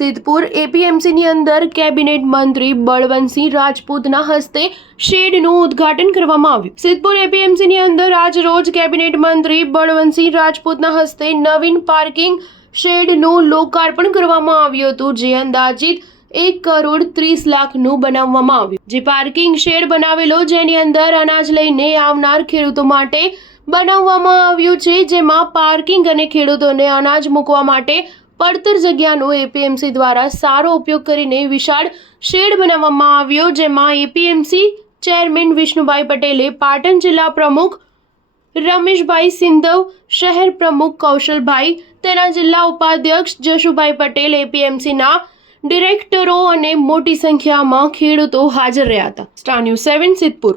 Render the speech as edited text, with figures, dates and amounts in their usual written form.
સિદ્ધપુર એપીએમસીની અંદર કેબિનેટ મંત્રી બળવંતસિંહ રાજપૂતના હસ્તે શેડનું ઉદ્ઘાટન કરવામાં આવ્યું. સિદ્ધપુર એપીએમસીની અંદર આજ રોજ કેબિનેટ મંત્રી બળવંતસિંહ રાજપૂતના હસ્તે નવીન પાર્કિંગ શેડનું લોકાર્પણ કરવામાં આવ્યું હતું, જે અંદાજિત 1,30,00,000નું બનાવવામાં આવ્યું. જે પાર્કિંગ શેડ બનાવેલો જેની અંદર અનાજ લઈને આવનાર ખેડૂતો માટે બનાવવામાં આવ્યું છે, જેમાં પાર્કિંગ અને ખેડૂતોને અનાજ મૂકવા માટે પડતર જગ્યાનો એપીએમસી દ્વારા સારો ઉપયોગ કરીને વિશાળ શેડ બનાવવામાં આવ્યો, જેમાં એપીએમસી ચેરમેન વિષ્ણુભાઈ પટેલે, પાટણ જિલ્લા પ્રમુખ રમેશભાઈ સિંધવ, શહેર પ્રમુખ કૌશલભાઈ, તેના જિલ્લા ઉપાધ્યક્ષ જશુભાઈ પટેલ, એપીએમસીના ડિરેક્ટરો અને મોટી સંખ્યામાં ખેડૂતો હાજર રહ્યા હતા. Star news 7 Siddhpur.